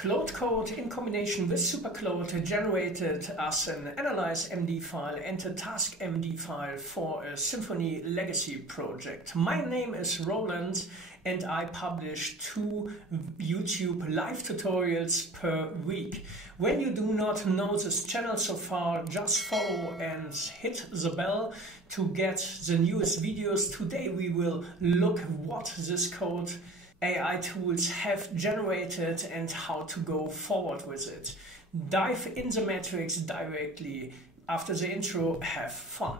Claude Code in combination with SuperClaude generated us an analyze.md file and a task.md file for a Symfony legacy project. My name is Roland and I publish 2 YouTube live tutorials per week. When you do not know this channel so far, just follow and hit the bell to get the newest videos. Today we will look what this code AI tools have generated and how to go forward with it. Dive in the metrics directly after the intro. Have fun.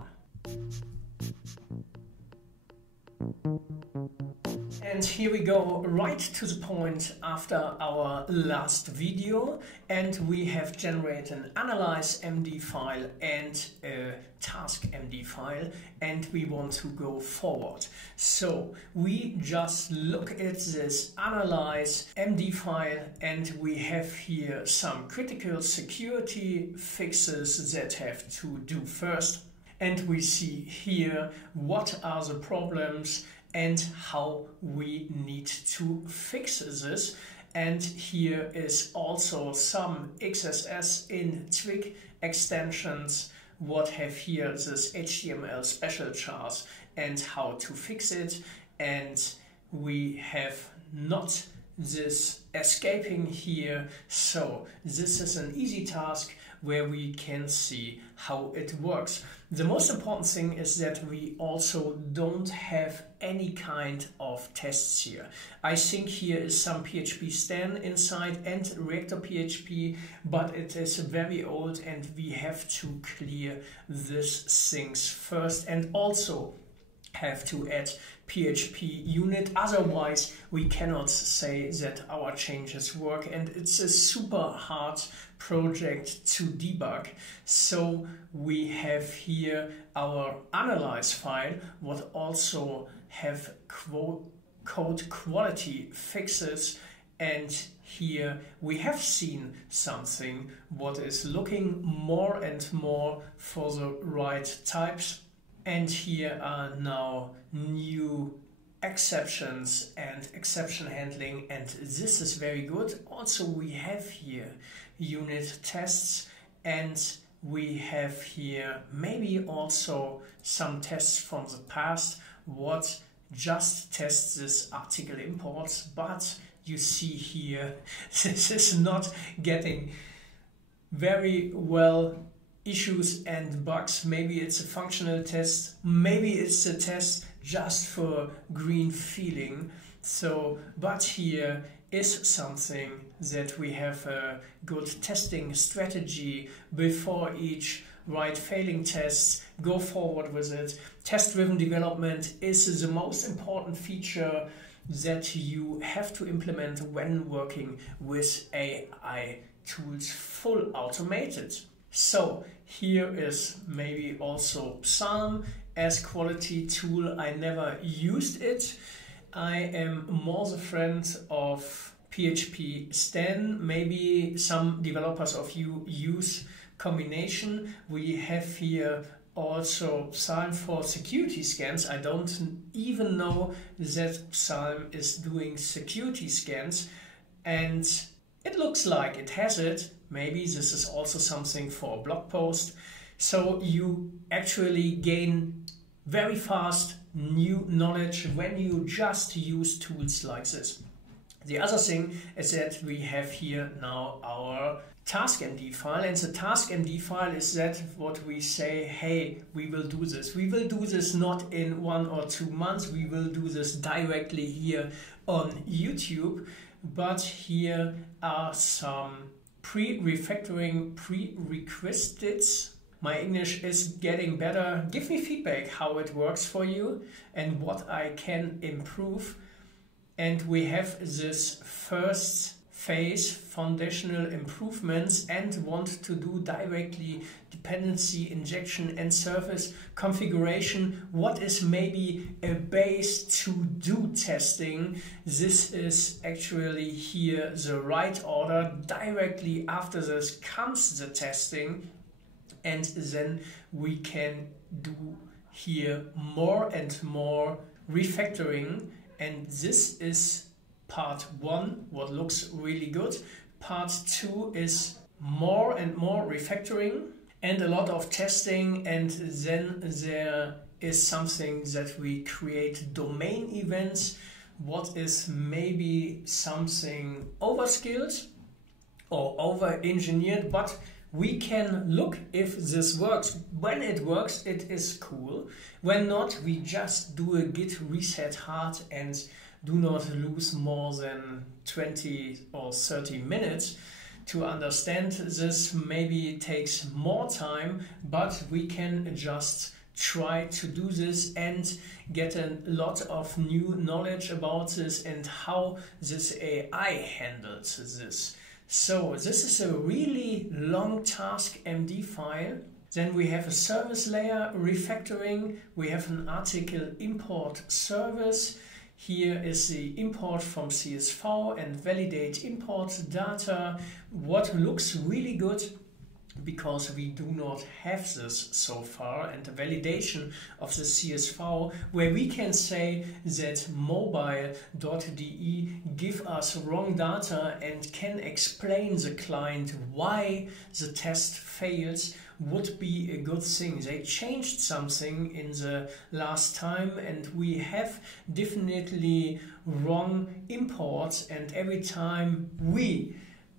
And here we go right to the point after our last video, and we have generated an analyze.md file and a task.md file, and we want to go forward. So we just look at this analyze.md file, and we have here some critical security fixes that have to do first. And we see here what are the problems and how we need to fix this. And here is also some XSS in Twig extensions, what have here this HTML special chars and how to fix it. And we have not this escaping here, so this is an easy task where we can see how it works. The most important thing is that we also don't have any kind of tests here. I think here is some PHPStan inside and Reactor PHP, but it is very old and we have to clear these things first and also have to add PHPUnit, otherwise we cannot say that our changes work, and it's a super hard project to debug. So we have here our analyze file, what also have code quality fixes, and here we have seen something what is looking more and more for the right types. And here are now new exceptions and exception handling, and this is very good. Also we have here unit tests, and we have here maybe also some tests from the past what just tests this article imports, but you see here this is not getting very well issues and bugs. Maybe it's a functional test, maybe it's a test just for green feeling. So, but here is something that we have a good testing strategy before each write failing tests, go forward with it. Test-driven development is the most important feature that you have to implement when working with AI tools full automated. So here is maybe also Psalm as quality tool. I never used it. I am more the friend of PHPStan. Maybe some developers of you use combination. We have here also Psalm for security scans. I don't even know that Psalm is doing security scans, and it looks like it has it. Maybe this is also something for a blog post. So you actually gain very fast new knowledge when you just use tools like this. The other thing is that we have here now our task.md file, and the task.md file is that what we say, hey, we will do this. We will do this not in 1 or 2 months. We will do this directly here on YouTube. But here are some pre-refactoring prerequisites. My English is getting better. Give me feedback how it works for you and what I can improve. And we have this first phase, foundational improvements, and want to do directly dependency injection and surface configuration. What is maybe a base to do testing? This is actually here the right order. Directly after this comes the testing, and then we can do here more and more refactoring, and this is part 1, what looks really good. Part 2 is more and more refactoring and a lot of testing, and then there is something that we create domain events, what is maybe something overskilled or over-engineered, but we can look if this works. When it works, it is cool. When not, we just do a git reset hard and do not lose more than 20 or 30 minutes to understand this. Maybe it takes more time, but we can just try to do this and get a lot of new knowledge about this and how this AI handles this. So this is a really long task.md file. Then we have a service layer refactoring. We have an article import service. Here is the import from CSV and validate import data. What looks really good, because we do not have this so far, and the validation of the CSV, where we can say that mobile.de give us wrong data and can explain the client why the test fails, would be a good thing. They changed something in the last time and we have definitely wrong imports, and every time we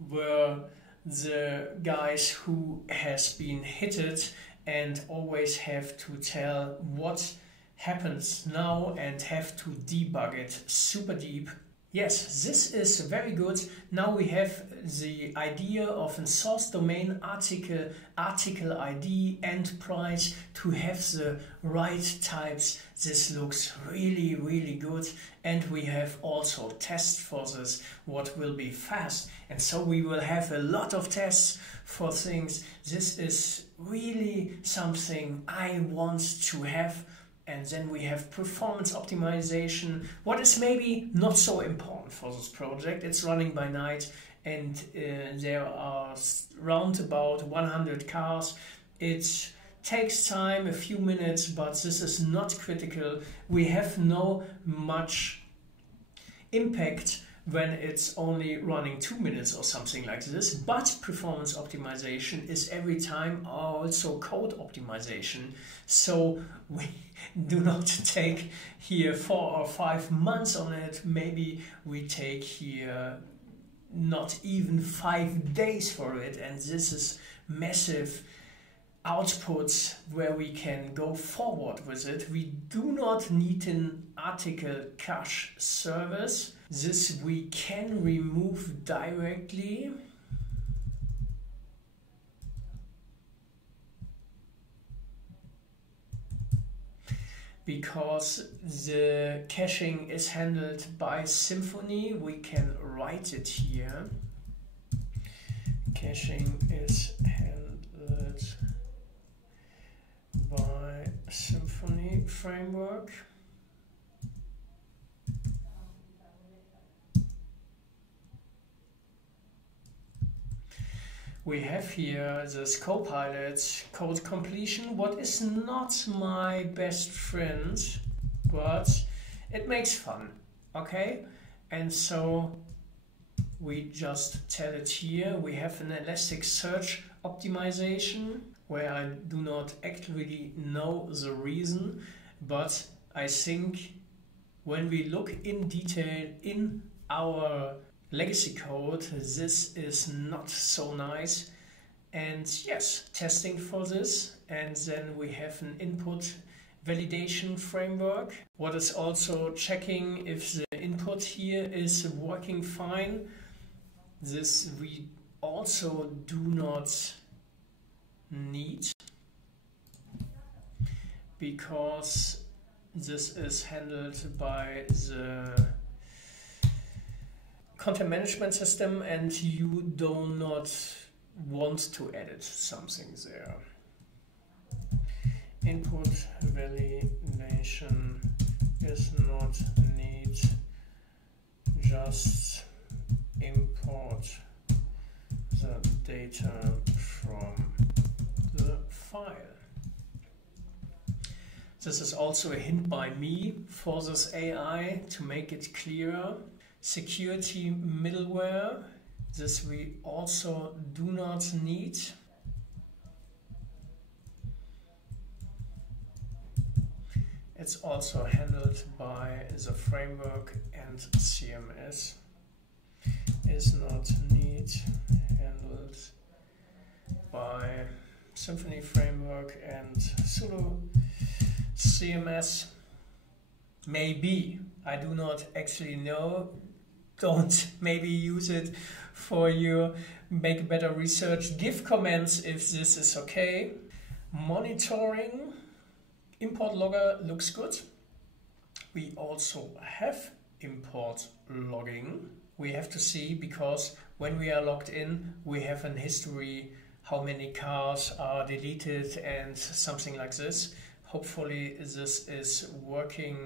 were the guys who has been hit it and always have to tell what happens now and have to debug it super deep. Yes, this is very good. Now we have the idea of a source domain article ID, and price to have the right types. This looks really, really good. And we have also tests for this, what will be fast. And so we will have a lot of tests for things. This is really something I want to have. And then we have performance optimization, what is maybe not so important for this project. It's running by night and there are round about 100 cars. It takes time, a few minutes, but this is not critical. We have no much impact when it's only running 2 minutes or something like this, but performance optimization is every time also code optimization. So we do not take here 4 or 5 months on it. Maybe we take here not even 5 days for it, and this is massive outputs where we can go forward with it. We do not need an article cache service. This we can remove directly. Because the caching is handled by Symfony, we can write it here. Caching is handled by Symfony framework. We have here this Copilot code completion, what is not my best friend, but it makes fun, okay? And so we just tell it here. We have an Elasticsearch optimization where I do not actually know the reason, but I think when we look in detail in our legacy code, this is not so nice. And yes, testing for this. And then we have an input validation framework. What is also checking if the input here is working fine. This we also do not need, because this is handled by the content management system and you do not want to edit something there. Input validation is not need, just import the data from the file. This is also a hint by me for this AI to make it clearer. Security middleware This we also do not need. It's also handled by the framework, and CMS is not need, handled by Symfony framework and Solo CMS. Maybe, I do not actually know. Don't maybe use it for you, make better research, give comments if this is okay. Monitoring, import logger looks good. We also have import logging. We have to see, because when we are logged in, we have an history, how many cars are deleted and something like this. Hopefully this is working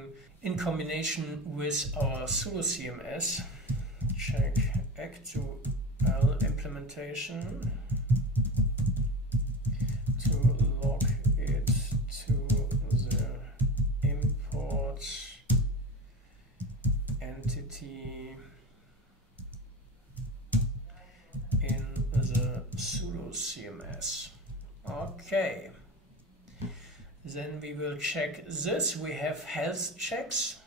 in combination with our Solo CMS. Check actual implementation to log it to the import entity in the Solo CMS. Okay. Then we will check this. We have health checks.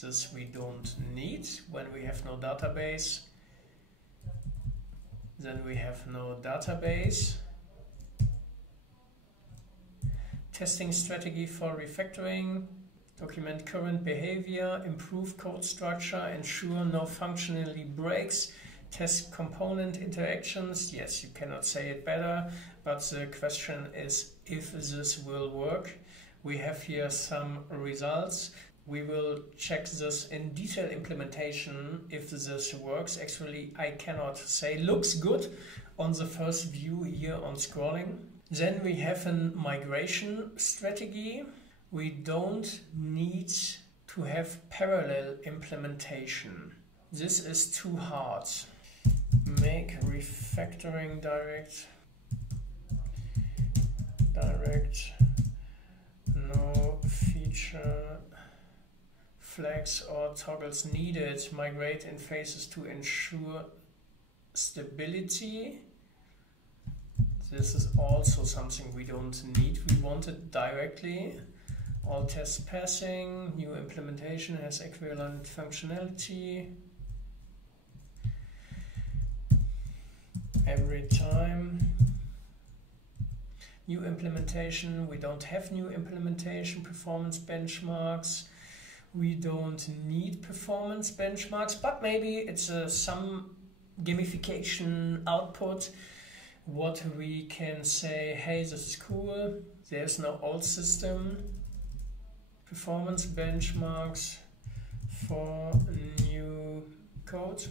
This we don't need when we have no database. Then we have no database. Testing strategy for refactoring. Document current behavior. Improve code structure. Ensure no functionality breaks. Test component interactions. Yes, you cannot say it better, but the question is if this will work. We have here some results. We will check this in detailed implementation if this works. Actually, I cannot say. Looks good on the first view here on scrolling. Then we have a migration strategy. We don't need to have parallel implementation. This is too hard. Make refactoring direct, no feature flags or toggles needed, migrate in phases to ensure stability. This is also something we don't need, we want it directly. All tests passing, new implementation has equivalent functionality. Every time. New implementation, we don't have new implementation. Performance benchmarks, we don't need performance benchmarks, but maybe it's some gamification output. What we can say, hey, this is cool, there's no old system. Performance benchmarks for new code.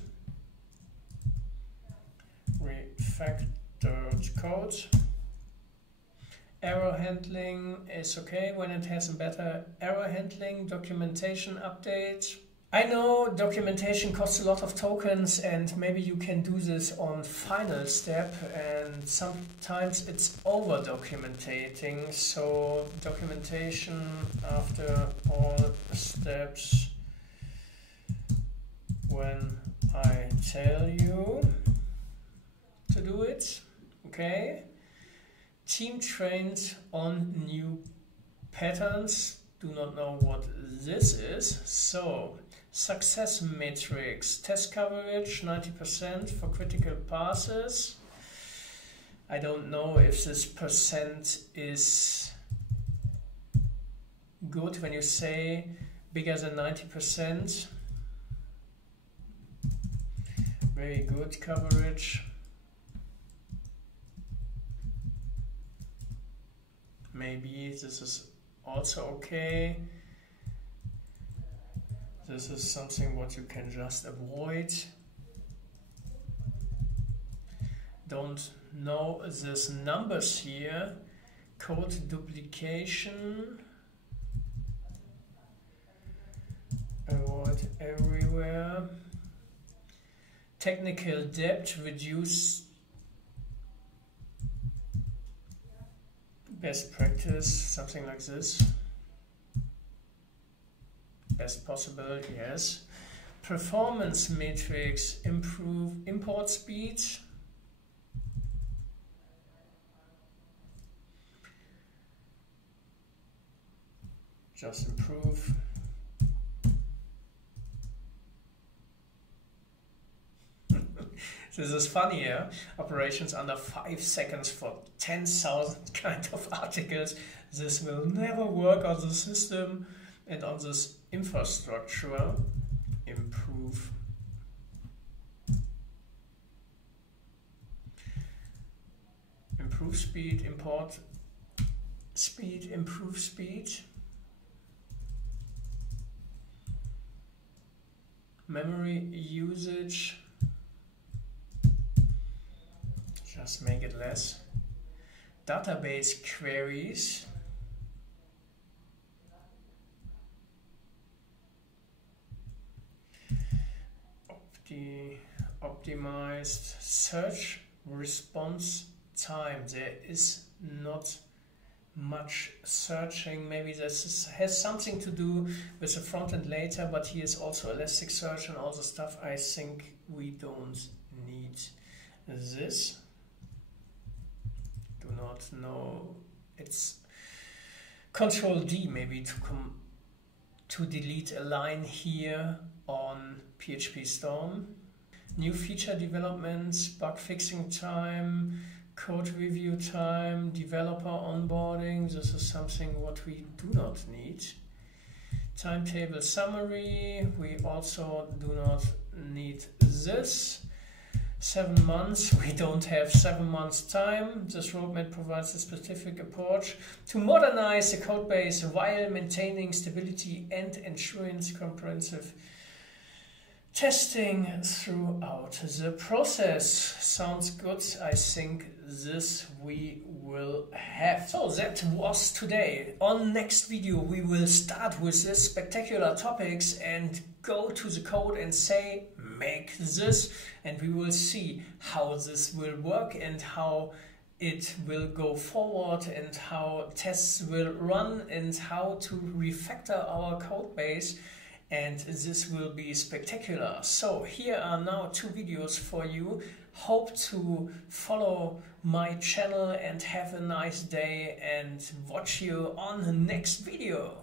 Refactored code. Error handling is okay when it has a better error handling. Documentation update. I know documentation costs a lot of tokens, and maybe you can do this on final step, and sometimes it's over documenting. So documentation after all steps when I tell you to do it. Okay. Team trained on new patterns. Do not know what this is. So success metrics, test coverage 90% for critical passes. I don't know if this percent is good when you say bigger than 90%. Very good coverage. Maybe this is also okay. This is something what you can just avoid. Don't know these numbers here. Code duplication. Avoid everywhere. Technical debt, reduce. Best practice, something like this. Best possible, yes. performance metrics, improve import speed. Just improve. This is funny, yeah? Operations under 5 seconds for 10,000 kind of articles. This will never work on the system and on this infrastructure. Improve. Improve speed, import speed, improve speed. Memory usage. Just make it less. Database queries. Optimized search response time. There is not much searching. Maybe this has something to do with the front end later, but here's also Elasticsearch and all the stuff. I think we don't need this. Do not know. It's Control D maybe to delete a line here on PHPStan. New feature developments, bug fixing time, code review time, developer onboarding. This is something what we do not need. Timetable summary. We also do not need this. 7 months. We don't have 7 months time. This roadmap provides a specific approach to modernize the code base while maintaining stability and ensuring comprehensive testing throughout the process. Sounds good. I think this we will have. So that was today. On next video we will start with this spectacular topics and go to the code and say make this, and we will see how this will work and how it will go forward and how tests will run and how to refactor our code base. And this will be spectacular. So here are now 2 videos for you. Hope to follow my channel and have a nice day and watch you on the next video.